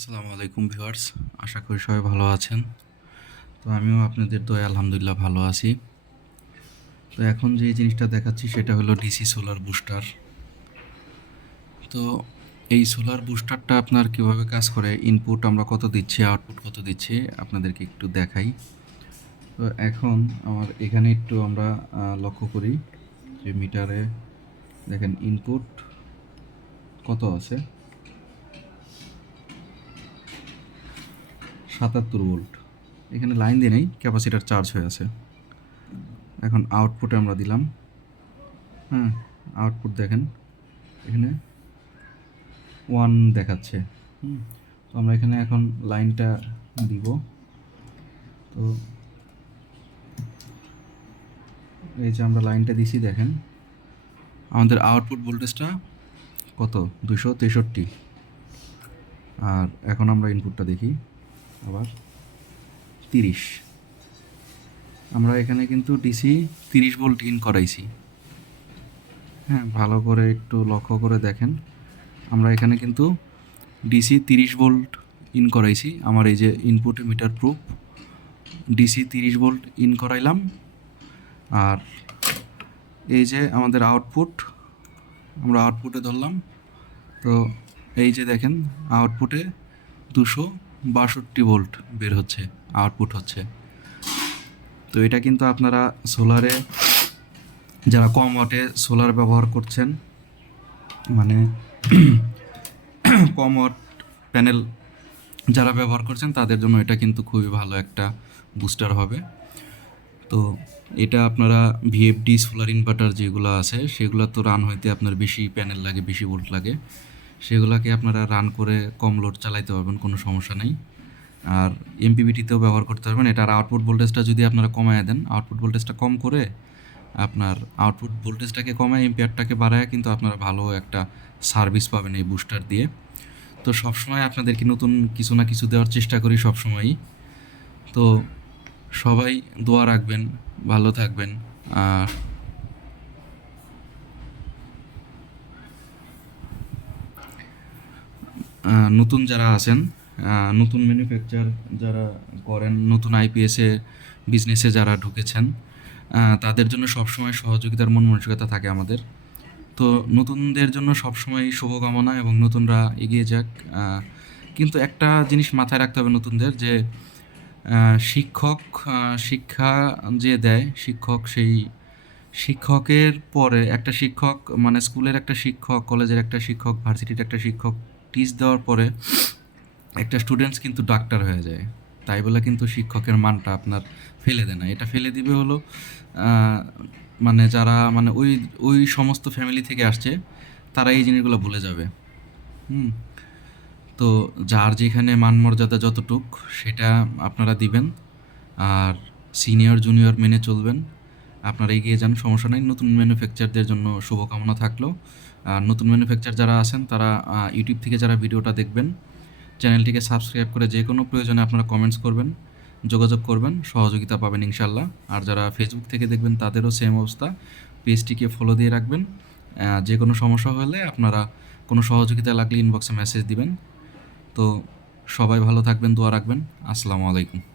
আসসালামু আলাইকুম ভিউয়ার্স, আশা করি সবাই ভালো আছেন। তো আমিও আপনাদের দয়া আলহামদুলিল্লাহ ভালো আছি। তো এখন যে জিনিসটা দেখাচ্ছি সেটা হলো ডিসি সোলার বুস্টার তো এই সোলার বুস্টারটা আপনার কীভাবে কাজ করে ইনপুট আমরা কত দিচ্ছি আউটপুট কত দিচ্ছি, আপনাদেরকে একটু দেখাই। তো এখন আমার এখানে একটু আমরা লক্ষ্য করি যে মিটারে দেখেন ইনপুট কত আছে? সাতাত্তর ভোল্ট। এখানে লাইন দিয়ে নেই, ক্যাপাসিটার চার্জ হয়ে আছে। এখন আউটপুটে আমরা দিলাম। হ্যাঁ আউটপুট দেখেন। এখানে ওয়ান দেখাচ্ছে। তো আমরা এখানে এখন লাইনটা দিব। তো এই যে আমরা লাইনটা দিছি, দেখেন। আমাদের আউটপুট ভোল্টেজটা কত? দুশো তেষট্টি। আর এখন আমরা ইনপুটটা দেখি। আবার তিরিশ। আমরা এখানে কিন্তু ডিসি তিরিশ ভোল্ট ইন করাইছি। হ্যাঁ ভালো করে একটু লক্ষ্য করে দেখেন। আমরা এখানে কিন্তু ডিসি তিরিশ ভোল্ট ইন করাইছি। আমার এই যে ইনপুট মিটার প্রুফ ডিসি তিরিশ ভোল্ট ইন করাইলাম। আর এই যে আমাদের আউটপুট আমরা আউটপুটে ধরলাম। তো এই যে দেখেন আউটপুটে দুশো বাষট্টি ভোল্ট বের হচ্ছে আউটপুট হচ্ছে। তো এটা কিন্তু আপনারা সোলারে যারা কম ওয়াটে সোলার ব্যবহার করছেন মানে কম ওয়াট প্যানেল যারা ব্যবহার করছেন, তাদের জন্য এটা কিন্তু খুবই ভালো একটা বুস্টার হবে। তো এটা আপনারা ভিএফডি সোলার ইনভার্টার যেগুলো আছে, সেগুলো তো রান হইতে আপনার বেশি প্যানেল লাগে, বেশি ভোল্ট লাগে। সেগুলোকে আপনারা রান করে কম লোড চালাইতে পারবেন, কোনো সমস্যা নেই। আর এমপিবিটিতেও ব্যবহার করতে পারবেন। এটার আউটপুট ভোল্টেজটা যদি আপনারা কমায় দেন আউটপুট ভোল্টেজটা কম করে আপনার আউটপুট ভোল্টেজটাকে কমায় এম্পিয়ারটাকে বাড়ায়, কিন্তু আপনারা ভালো একটা সার্ভিস পাবেন এই বুস্টার দিয়ে। তো সবসময় আপনাদেরকে নতুন কিছু না কিছু দেওয়ার চেষ্টা করি সবসময়ই। তো সবাই দোয়া রাখবেন, ভালো থাকবেন। আর নতুন যারা আছেন নতুন ম্যানুফ্যাকচার যারা করেন, নতুন আইপিএসে বিজনেসে যারা ঢুকেছেন তাদের জন্য সবসময় সহযোগিতার মন মানসিকতা থাকে আমাদের। তো নতুনদের জন্য সবসময় শুভকামনা এবং নতুনরা এগিয়ে যাক। কিন্তু একটা জিনিস মাথায় রাখতে হবে নতুনদের যে শিক্ষক শিক্ষা যে দেয়, শিক্ষক সেই শিক্ষকের পরে একটা শিক্ষক মানে স্কুলের একটা শিক্ষক, কলেজের একটা শিক্ষক, ভার্সিটির একটা শিক্ষক টিচ দেওয়ার পরে একটা স্টুডেন্টস কিন্তু ডাক্তার হয়ে যায়। তাই বলে কিন্তু শিক্ষকের মানটা আপনার ফেলে দেয় না। এটা ফেলে দিবে হলো মানে যারা মানে ওই ওই সমস্ত ফ্যামিলি থেকে আসছে, তারা এই জিনিসগুলো ভুলে যাবে। হুম। তো যার যেখানে মান মর্যাদা যতটুক, সেটা আপনারা দিবেন। আর সিনিয়র জুনিয়র মেনে চলবেন। আপনারা এগিয়ে যান, সমস্যা নেই। নতুন ম্যানুফ্যাকচারদের জন্য শুভকামনা থাকল। আর নতুন ম্যানুফ্যাকচার যারা আছেন, তারা ইউটিউব থেকে যারা ভিডিওটা দেখবেন, চ্যানেলটিকে সাবস্ক্রাইব করে যে কোনো প্রয়োজনে আপনারা কমেন্টস করবেন, যোগাযোগ করবেন, সহযোগিতা পাবেন ইনশাল্লাহ আর যারা ফেসবুক থেকে দেখবেন, তাদেরও সেম অবস্থা। পেজটিকে ফলো দিয়ে রাখবেন। যে কোনো সমস্যা হলে আপনারা কোনো সহযোগিতা লাগলে ইনবক্সে মেসেজ দিবেন। তো সবাই ভালো থাকবেন, দোয়া রাখবেন। আসসালামু আলাইকুম।